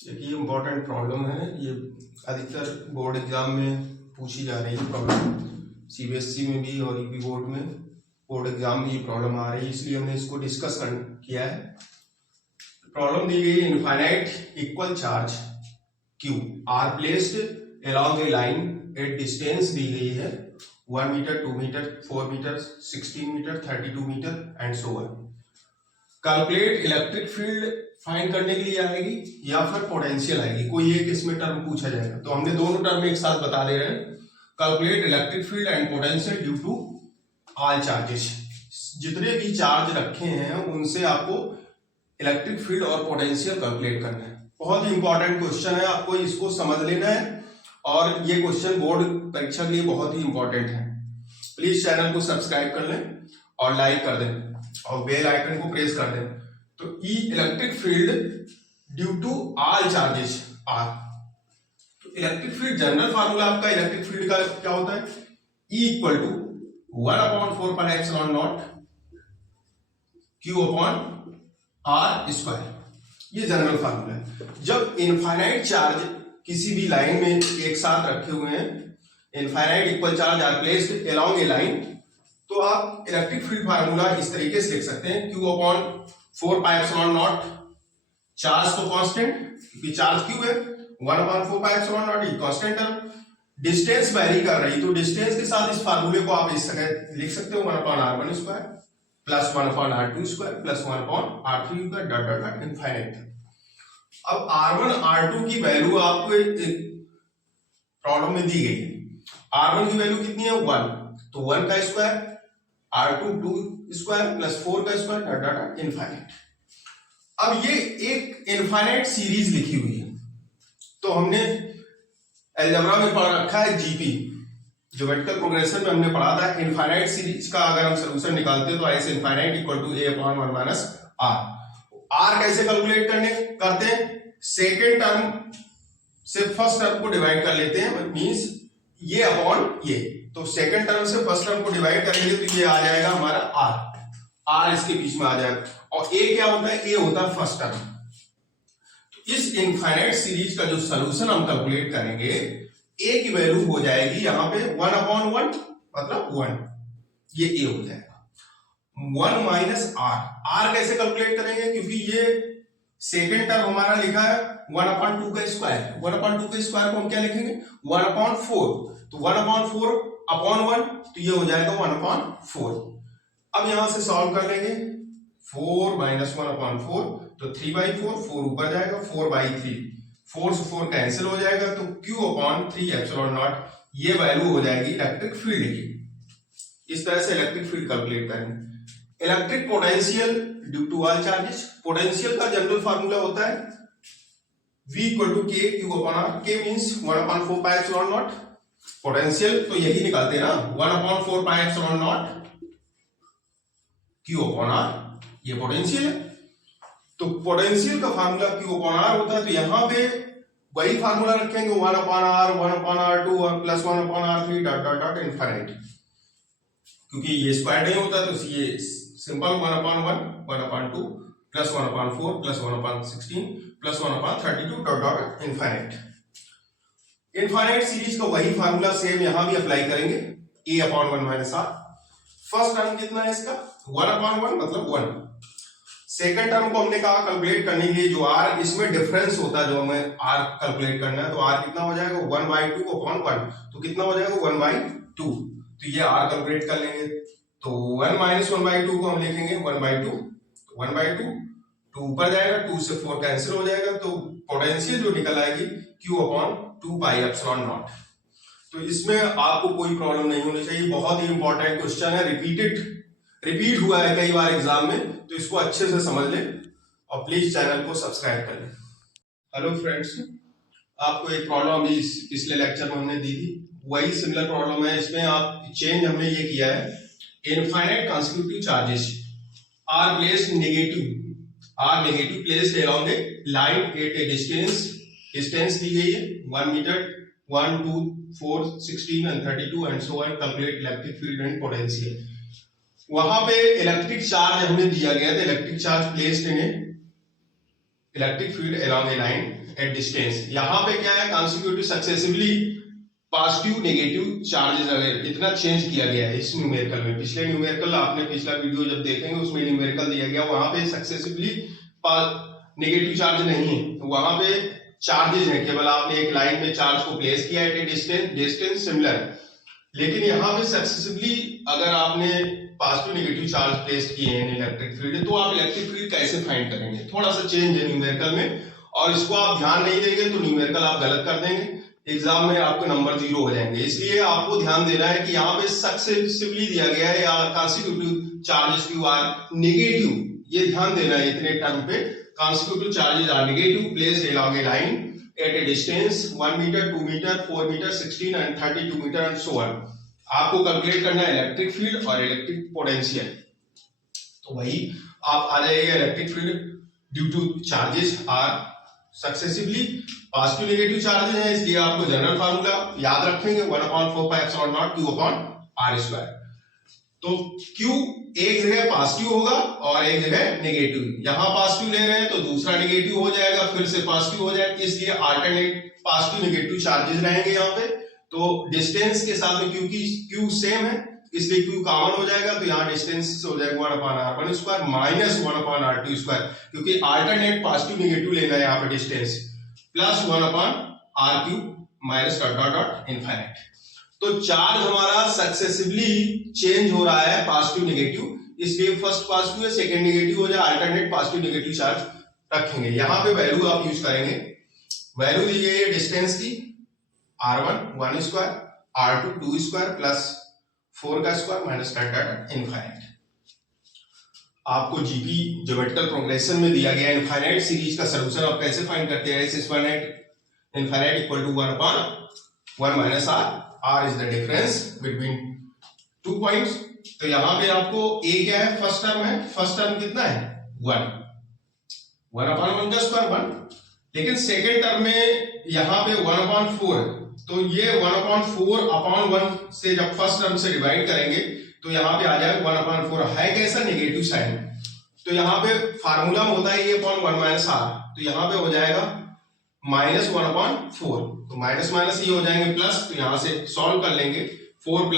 एक ये important problem है, ये अधिकतर बोर्ड एग्जाम में पूछी जा रही है प्रॉब्लम, सीबीएसई में भी और यूपी बोर्ड में बोर्ड एग्जाम में ये प्रॉब्लम आ रही है, इसलिए हमने इसको डिस्कस किया है। प्रॉब्लम दी गई है, infinite equal charge Q are placed along a line at distance दी गई है 1 metre, 2 metre, 4 metre, 16 metre, 32 metre and so on. Calculate electric field find करने के लिए आएगी या फिर पोटेंशियल आएगी, कोई एक इसमें टर्म पूछा जाएगा, तो हमने दोनों टर्म एक साथ बता दे रहे हैं। Calculate electric field and potential due to all charges, जितने भी चार्ज रखे हैं उनसे आपको इलेक्ट्रिक फील्ड और पोटेंशियल कैलकुलेट करना है। बहुत ही इंपॉर्टेंट क्वेश्चन है, आपको इसको समझ लेना है और ये क्वेश्चन बोर्ड परीक्षा के लिए बहुत ही इंपॉर्टेंट है। प्लीज चैनल को सब्सक्राइब कर लें और लाइक कर दें और बेल आइकन को प्रेस कर दें। तो E electric field due to all charges are, तो इलेक्ट्रिक फील्ड जनरल फार्मूला आपका इलेक्ट्रिक फील्ड का क्या होता है, E equal to 1/4 pi epsilon naught Q upon R square, ये जनरल फार्मूला है। जब इनफाइनाइट चार्ज किसी भी लाइन में एक साथ रखे हुए हैं, infinite equal charge are placed along a line, तो आप इलेक्ट्रिक फील्ड फार्मूला इस तरीके से लिख सकते हैं, Q upon 4 pi epsilon not, charge तो कांस्टेंट क्योंकि चार्ज क्यू है, 1/4 पाई एप्सिलॉन नॉट ये कांस्टेंट टर्म, डिस्टेंस वेरी कर रही तो डिस्टेंस के साथ इस फार्मूले को आप इस तरह लिख सकते हो 1/r1 square plus 1/r2 square plus 1/r3 square dot dot dot infinite. अब r1 r2 की वैल्यू आपको प्रॉब्लम में दी गई है, r1 की वैल्यू कितनी है 1, तो 1 का स्क्वायर, r2 2 स्क्वायर प्लस 4 का square dot dot dot infinite. अब ये एक इनफाइनाइट सीरीज लिखी हुई है, तो हमने अलजेब्रा में पढ़ रखा है जीपी, ज्योमेट्रिकल प्रोग्रेशन में हमने पढ़ा था इनफाइनाइट सीरीज का अगर हम सॉल्यूशन निकालते हैं तो ऐसे infinite equal to a upon 1 minus r कैसे कैलकुलेट करते हैं, सेकेंड टर्म से फर्स्ट टर्म को डिवाइड कर लेते हैं, मींस ये अपॉन ये, तो सेकंड टर्म से फर्स्ट टर्म को डिवाइड करेंगे तो ये आ जाएगा हमारा r इसके बीच में आ जाएगा, और a क्या होता है, a होता है फर्स्ट टर्म। तो इस इनफाइनाइट सीरीज का जो सॉल्यूशन हम कैलकुलेट करेंगे, a की वैल्यू हो जाएगी यहां पे 1/1 मतलब 1, ये a हो जाएगा 1 माइनस r कैसे कैलकुलेट करेंगे, क्योंकि ये सेकेंड टर्म हमारा लिखा है 1/2 का स्क्वायर, 1/2 के स्क्वायर को हम क्या लिखेंगे 1/4, तो 1/4 अपॉन 1, तो ये हो जाएगा 1/4। अब यहां से सॉल्व कर लेंगे, 4 माइनस 1/4 तो 3/4, 4 ऊपर जाएगा 4/3, 4 से 4 कैंसिल हो जाएगा, तो Q अपॉन 3 एप्सिलॉन नॉट, ये वैल्यू हो जाएगी इलेक्ट्रिक फील्ड की। इस तरह से इलेक्ट्रिक फील्ड कैलकुलेट करेंगे। Electric potential due to all charges, potential का जनरल फार्मूला होता है V equal to K Q upon R, K means 1/4 pi epsilon naught, potential तो यही निकालते हैं ना 1/4 pi epsilon naught Q upon R, ये पोटेंशियल है, तो पोटेंशियल का फार्मूला Q अपॉन R होता है, तो यहां पे वही फार्मूला रखेंगे 1/R 1/R2 plus 1/R3 dot dot dot infinite, क्योंकि ये स्क्वायर नहीं होता तो ये simple 1/1 1/2 plus 1/4 plus 1/16 plus 1/32 dot dot infinite. Infinite series का वही फार्मूला सेम यहां भी अप्लाई करेंगे, a upon 1 minus r। First term कितना है इसका 1/1 मतलब 1, सेकंड टर्म को हमने कहा कैलकुलेट करने के लिए जो r इसमें डिफरेंस होता है, जो हमें r कैलकुलेट करना है, तो r कितना हो जाएगा 1/2 अपॉन 1, तो कितना हो जाएगा 1/2, तो ये r कैलकुलेट कर लेंगे, तो 1 माइनस 1/2 को हम लिखेंगे 1/2, 1/2, 2 ऊपर जाएगा 2 से 4 कैंसिल हो जाएगा, तो पोटेंशियल जो निकल आएगी Q upon 2 pi epsilon not. तो इसमें आपको कोई प्रॉब्लम नहीं होनी चाहिए, बहुत ही इंपॉर्टेंट क्वेश्चन है, रिपीट हुआ है कई बार एग्जाम में, तो इसको अच्छे से समझ लें और प्लीज चैनल को सब्सक्राइब कर लें। हेलो फ्रेंड्स, आपको एक प्रॉब्लम अभी पिछले लेक्चर में हमने दी थी, वही सिमिलर प्रॉब्लम है, इसमें आप चेंज हमने ये किया है, infinite consecutive charges are placed negative placed along a line at a distance दी गई है 1 metre, 1 2 4 16 and 32 and so on, calculate electric field and potential. वहां पे इलेक्ट्रिक चार्ज हमें दिया गया था, electric charge placed in a electric field along a line at distance. यहाँ पे क्या है, consecutive successively positive negative charges अगर इतना चेंज किया गया है इस न्यूमेरिकल में। पिछले न्यूमेरिकल आपने पिछला वीडियो जब देखेंगे उसमें न्यूमेरिकल दिया गया, वहां पे सक्सेसिवली नेगेटिव चार्ज नहीं है, वहां पे चार्जेस है, केवल आपने एक लाइन में चार्ज को प्लेस किया एट ए डिस्टेंस सिमिलर। लेकिन यहाँ पे सक्सेसिवली अगर आपने पॉजिटिव नेगेटिव चार्ज प्लेस किए हैं इलेक्ट्रिक फील्ड, तो आप इलेक्ट्रिक फील्ड कैसे फाइंड करेंगे? थोड़ा सा चेंज है न्यूमेरिकल में, और इसको आप ध्यान नहीं देंगे तो न्यूमेरिकल आप गलत कर देंगे, एग्जाम में आपके नंबर 0 हो जाएंगे। इसलिए आपको ध्यान देना है कि यहाँ पे सक्सेसिवली दिया गया है या consecutive charges Q are negative, ये ध्यान देना है इतने टर्म पे। Consecutive charges are negative placed along a line at a distance 1 metre 2 metre 4 metre 16 and 32 metre and so on. आपको कैलकुलेट करना है इलेक्ट्रिक फील्ड और इलेक्ट्रिक पोटेंशियल। तो वही आप आ जाएगा electric field due to charges are successively positive negative charges है, इसलिए आपको जनरल फार्मूला याद रखेंगे 1/4πε0 Q अपॉन R स्क्वायर। तो Q एक जगह पॉजिटिव होगा और एक जगह नेगेटिव, यहां पॉजिटिव ले रहे हैं तो दूसरा नेगेटिव हो जाएगा, फिर से पॉजिटिव हो जाएगा, इसलिए अल्टरनेट पॉजिटिव नेगेटिव चार्जेस रहेंगे यहाँ पे। तो डिस्टेंस के साथ में क्योंकि Q सेम है इसलिए Q कॉमन हो जाएगा, तो यहाँ डिस्टेंस हो जाएगा 1/r1 square minus 1/r2 square, क्योंकि अल्टरनेट पॉजिटिव नेगेटिव लेना है यहाँ पे distance, plus 1/r3 minus dot dot dot infinite. तो चार्ज हमारा सक्सेसिवली चेंज हो रहा है पॉजिटिव नेगेटिव, इसलिए फर्स्ट पॉजिटिव है सेकंड नेगेटिव हो जाए, अल्टरनेट पॉजिटिव नेगेटिव चार्ज रखेंगे। यहाँ पे वैल्यू आप यूज करेंगे, वैल्यू दी गई है डिस्टेंस की r1 1 square, r2 2 square plus 4 का square minus dot dot infinite. आपको जीपी ज्योमेट्रिकल प्रोग्रेशन में दिया गया इनफाइनाइट सीरीज का सॉल्यूशन आप कैसे फाइंड करते हैं? Infinite equal to 1/1 minus r, r is the difference between 2 points. तो यहाँ पे आपको a क्या है, फर्स्ट टर्म है, फर्स्ट टर्म कितना है 1, 1/1 का स्क्वायर 1, लेकिन सेकेंड टर्म में यहाँ पे 1/4, तो ये 1/4/1 से जब फर्स्ट टर्म से डिवाइड करेंगे तो यहाँ पे आ जाएगा 1/4, है कैसा नेगेटिव साइन, तो यहाँ पे फार्मूला में होता है ये अपॉन 1 माइनस r, तो यहाँ पे हो जाएगा माइनस 1/4, तो माइनस माइनस ये हो जाएंगे प्लस, तो यहाँ से सॉल्व कर लेंगे 4 +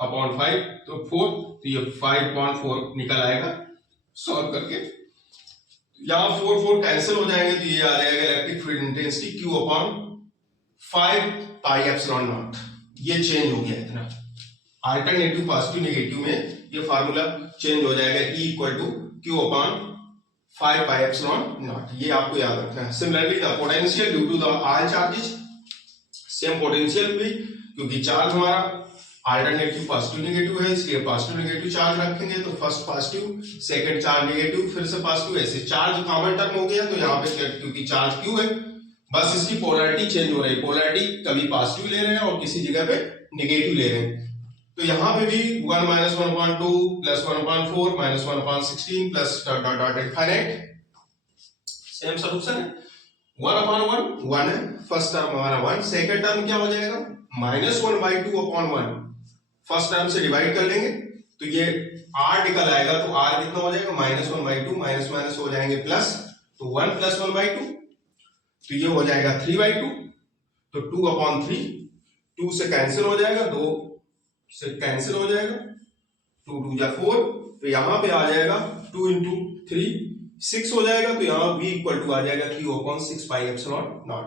1/5 तो 4, तो ये 5/4 निकल आएगा सॉल्व करके। यहाँ 4 4 कैंसिल हो जाएंगे, तो ये आ जाएगा electric field intensity Q upon 5πε0। ये चेंज हो गया इतना, अल्टरनेटिव पॉजिटिव नेगेटिव में ये फार्मूला चेंज हो जाएगा, E equal to Q upon 5πε0, ये आपको याद रखना है। Similarly the potential due to the all charges, same potential भी, क्योंकि चार्ज हमारा अल्टरनेटिव पॉजिटिव नेगेटिव है इसलिए पॉजिटिव नेगेटिव चार्ज रखेंगे, तो first positive second charge negative फिर से पॉजिटिव, ऐसे चार्ज कॉमन टर्म हो गया, तो यहाँ पे क्योंकि चार्ज Q है बस इसकी पोलैरिटी चेंज हो रही है, पोलैरिटी कभी पॉजिटिव ले रहे हैं और किसी जगह पे नेगेटिव ले रहे हैं। तो यहाँ पे भी 1 - 1/2 plus 1/4 minus 1/16 plus dot dot dot infinite, same solution है। 1/1 1 है, फर्स्ट टर्म हमारा 1, सेकंड टर्म क्या हो जाएगा माइनस 1/2/1, फर्स्ट टर्म से डिवाइड कर लेंगे तो ये r निकल आएगा, तो r कितना हो जाएगा माइनस 1/2, माइनस माइनस हो जाएंगे प्लस, तो 1 + 1/2, तो ये हो जाएगा 3/2, तो 2/3, 2 से कैंसिल हो जाएगा, 2 से कैंसिल हो जाएगा, 2 2 जा 4, तो यहाँ पे आ जाएगा 2 × 3 6 हो जाएगा, तो यहाँ v इक्वल टू आ जाएगा Q अपॉन 6πε0।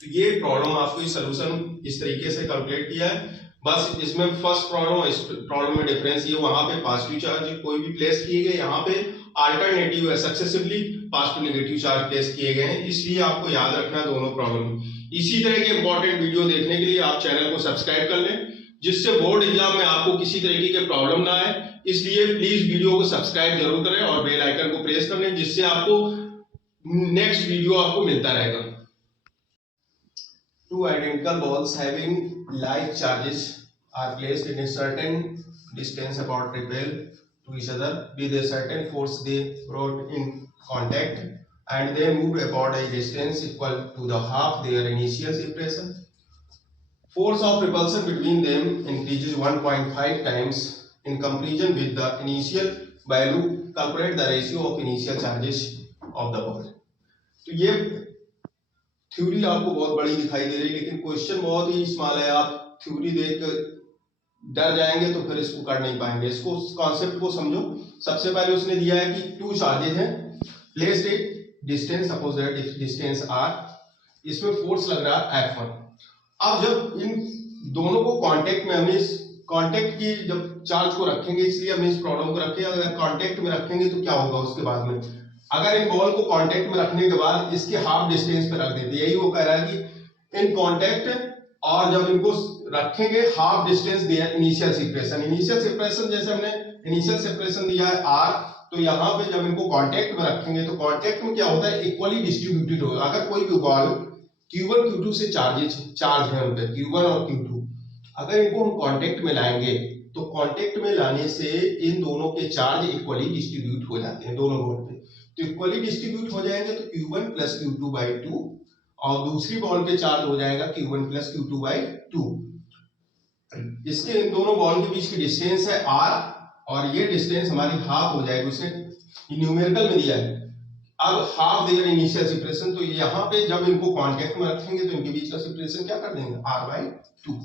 तो ये प्रॉब्लम आपको इस सोल्यूशन इस तरीके से कैलकुलेट किया है। बस इसमें फर्स्ट प्रॉब्लम, इस प्रॉब्लम में डिफरेंस ये, वहां पे पॉजिटिव चार्ज कोई भी प्लेस किए गए, यहाँ पे अल्टरनेटिव है successively positive negative charge place किए गए हैं, इसलिए आपको याद रखना दोनों प्रॉब्लम। इसी तरह के इंपॉर्टेंट वीडियो देखने के लिए आप चैनल को सब्सक्राइब कर लें, जिससे बोर्ड एग्जाम में आपको किसी तरीके के प्रॉब्लम ना आए। इसलिए प्लीज वीडियो को सब्सक्राइब जरूर करें और बेल आइकन को प्रेस कर लें, जिससे आपको नेक्स्ट वीडियो आपको मिलता रहेगा। Two identical balls having like charges are placed in a certain distance apart repel to each other with a certain force they brought in contact, and they moved apart a distance equal to the half their initial separation. Force of repulsion between them increases 1.5 times in comparison with the initial value. Calculate the ratio of initial charges of the ball. तो ये theory आपको बहुत बड़ी दिखाई दे रही है, लेकिन question बहुत ही स्मॉल है। आप थ्योरी देख डर जाएंगे तो फिर इसको कर नहीं पाएंगे। इसको कॉन्सेप्ट को समझो। सबसे पहले उसने दिया है कि टू चार्जेस हैं, placed at distance, suppose that distance r, इसमें फोर्स लग रहा है F1। अब जब इन दोनों को कांटेक्ट में, हमने इस कांटेक्ट की जब चार्ज को रखेंगे, इसलिए हमने इस प्रॉब्लम को रखे। अगर कांटेक्ट में रखेंगे तो क्या होगा उसके बाद में, अगर इन बॉल को कांटेक्ट में रखने के बाद इसके हाफ डिस्टेंस पे रख देते, यही वो कह रहा है कि इन कांटेक्ट, और जब इनको रखेंगे हाफ डिस्टेंस दिया इनिशियल सेपरेशन। इनिशियल सेपरेशन जैसे हमने इनिशियल सेपरेशन दिया है r, तो यहाँ पे जब इनको कांटेक्ट में रखेंगे तो कांटेक्ट में क्या होता है, इक्वली डिस्ट्रीब्यूटेड होगा। अगर कोई भी बॉल Q1 Q2 से चार्ज है उनपे, Q1 और Q2, अगर इनको हम कांटेक्ट में लाएंगे तो कांटेक्ट में लाने से इन दोनों के चार्ज इक्वली डिस्ट्रीब्यूट हो जाते हैं दोनों बॉल पे। तो इक्वली डिस्ट्रीब्यूट हो जाएंगे तो Q1 प्लस Q2 बाई 2, और दूसरी बॉल पे चार्ज हो जाएगा Q1 प्लस Q2 बाई 2। इसके इन दोनों बॉल के बीच की डिस्टेंस है r, और ये डिस्टेंस हमारी हाफ हो जाएगी। उसने न्यूमेरिकल में दिया है। अब हाफ दिया इनिशियल सेपरेशन, तो यहाँ पे जब इनको कांटेक्ट में रखेंगे तो इनके बीच का सेपरेशन क्या कर देंगे, r बाई 2।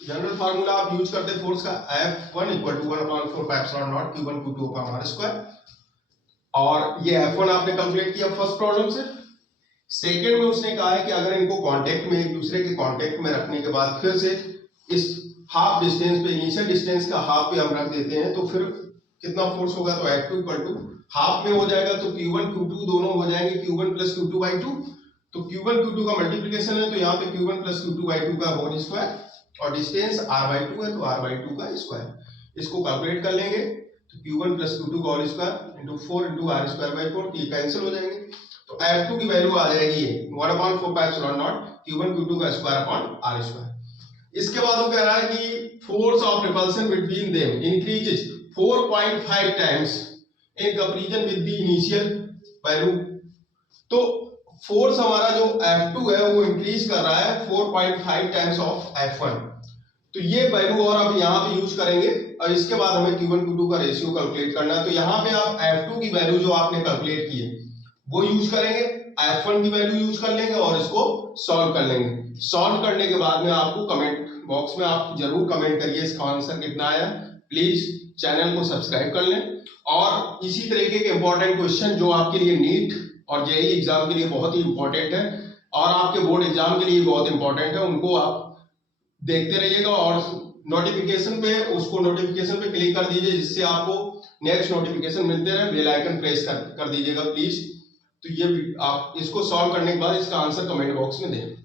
जनरल फार्मूला आप यूज करते हैं फोर्स का, F1 equal to 1/4 pi epsilon naught Q1 Q2 का r स्क्वायर, और ये F1 आपने कैलकुलेट किया फर्स्ट प्रॉब्लम से। सेकेंड में उसने कहा है कि अगर इनको कांटेक्ट में, एक दूसरे के कांटेक्ट में रखने के बाद फिर से इस हाफ डिस्टेंस पे, इनिशियल डिस्टेंस का हाफ पे हम रख देते हैं, तो फिर कितना फोर्स होगा, तो F2 इक्वल टू हाफ में हो जाएगा तो Q1 Q2 दोनों हो जाएंगे Q1 प्लस Q2 बाई 2। तो Q1 Q2 का मल्टीप्लिकेशन है, तो यहाँ पे Q1 प्लस Q2 बाई 2 का होल स्क्वायर, और डिस्टेंस r बाई 2 है तो r बाई 2 का स्क्वायर। इसको कैलकुलेट कर लेंगे तो Q1 प्लस Q2 का whole square into 4 into r square by 4, ये कैंसिल हो जाएंगे। तो F2 की वैल्यू आ जाएगी 1/4 pi epsilon naught Q1 Q2 का स्क्वायर अपॉन r स्क्वायर। इसके बाद वो कह रहा है कि force of repulsion between them increases 4.5 times in comparison with the initial value. तो फोर्स हमारा जो F2 है वो इंक्रीज कर रहा है 4.5 टाइम्स ऑफ F1। तो ये वैल्यू और अब यहाँ पे यूज करेंगे, और इसके बाद हमें Q1 Q2 का रेशियो कैलकुलेट करना है। तो यहाँ पे आप F2 की वैल्यू जो आपने कैलकुलेट की है वो यूज करेंगे, F1 की वैल्यू यूज कर लेंगे और इसको सॉल्व कर लेंगे। सॉल्व करने के बाद में आपको कमेंट बॉक्स में आप जरूर कमेंट करिए इसका आंसर कितना आया। प्लीज चैनल को सब्सक्राइब कर लें, और इसी तरीके के इंपॉर्टेंट क्वेश्चन जो आपके लिए नीट और जेईई एग्जाम के लिए बहुत ही इंपॉर्टेंट है, और आपके बोर्ड एग्जाम के लिए बहुत इंपॉर्टेंट है, उनको आप देखते रहिएगा। और नोटिफिकेशन पे, उसको नोटिफिकेशन पे क्लिक कर दीजिए, जिससे आपको नेक्स्ट नोटिफिकेशन मिलते रहे। बेल आइकन प्रेस कर दीजिएगा प्लीज। तो ये आप इसको सॉल्व करने के बाद इसका आंसर कमेंट बॉक्स में दें।